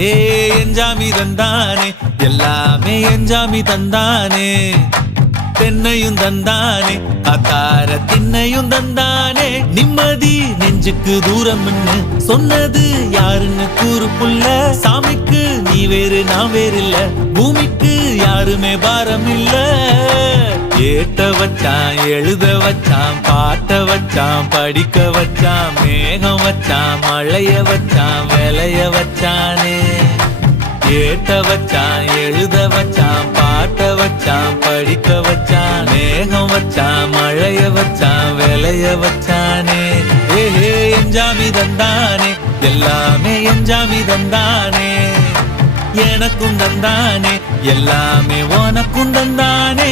ஏ எஞ்சாமி தந்தானே எல்லாமே எஞ்சாமி தந்தானே தென்னையும் தந்தானே அத்தார திண்ணையும் தந்தானே நிம்மதி நெஞ்சுக்கு தூரம்னு சொன்னது யாருன்னு கூறு புள்ள சாமிக்கு நீ வேறு நான் வேறு இல்ல பூமிக்கு யாருமே பாரம் இல்ல ஏத்த வச்சான் எழுத வச்சான் பாட்ட வச்சான் படிக்க வச்சான் மேகம் வச்சான் மழைய வச்சான் விளைய வச்சானே ஏத்த வச்சான் எழுத வச்சான் பாட்ட வச்சான் படிக்க வச்சான் மேகம் வச்சான் மழைய வச்சான் விளைய வச்சானே ஏஹே எஞ்சாமி தந்தானே எல்லாமே எஞ்சாமி தந்தானே எனக்கும் தந்தானே எல்லாமே உனக்கும் தந்தானே